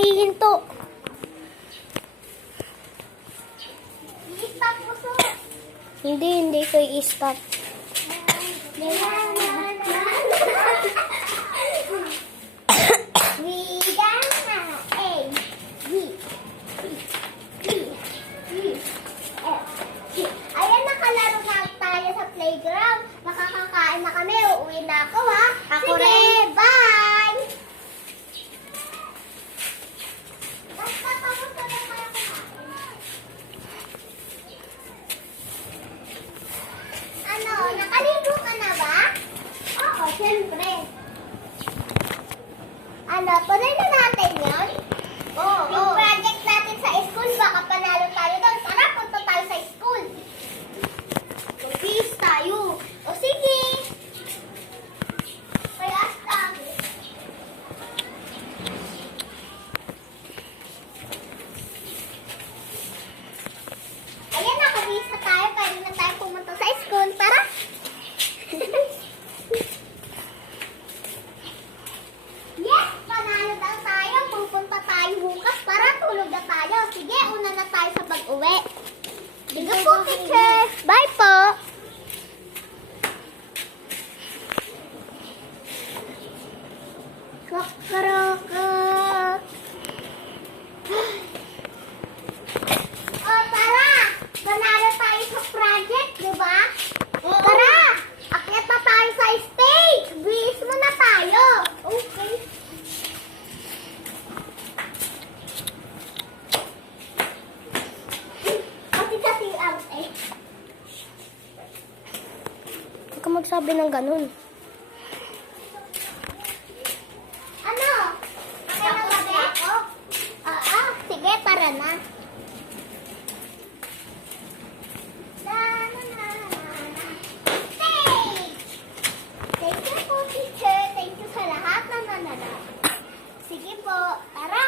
hihinto. I-stop mo so. Hindi ko i-stop. Ayan, nakalaro na tayo sa playground. Nakakakain na kami. Uuwi na ako, ha? Ako Sige, rin. bye! Basta papunta na tayo kumain. Ano, nakaligo ka na ba? Oo, syempre. Ano, tuloy na natin yun? Oo. Yung project natin sa school, baka panalo tayo doon. Tara, punta tayo sa school. Mag-quiz tayo. O sige. Kaya stop. Ayan, nakalis na tayo. Pwede na tayo pumunta sa school. Tara. Yes, panalo daw tayo. Pupunta tayo bukas. Tara, tulog na tayo. Sige, una na tayo sa pag-uwi. Sige po, teacher. Bye po. Kakaraka. O, tara. Panalo tayo sa project, di ba? Tara. Akyat na tayo sa stage. Bis mo na tayo. Okay. Kasi eh. Huwag ka magsabi ng ganun. Ano? Okay na ba ako? Oo. Sige, tara na. Stage! Thank you po, teacher. Thank you sa lahat na nanonood. Sige po, tara.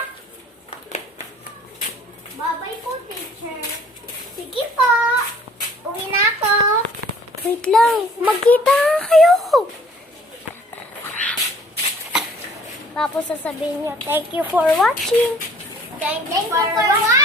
Bye-bye po, teacher. Sige po. Uwi na ako. Wait lang. Magkita nga kayo. Tapos sasabihin niyo, thank you for watching. Thank you for watching.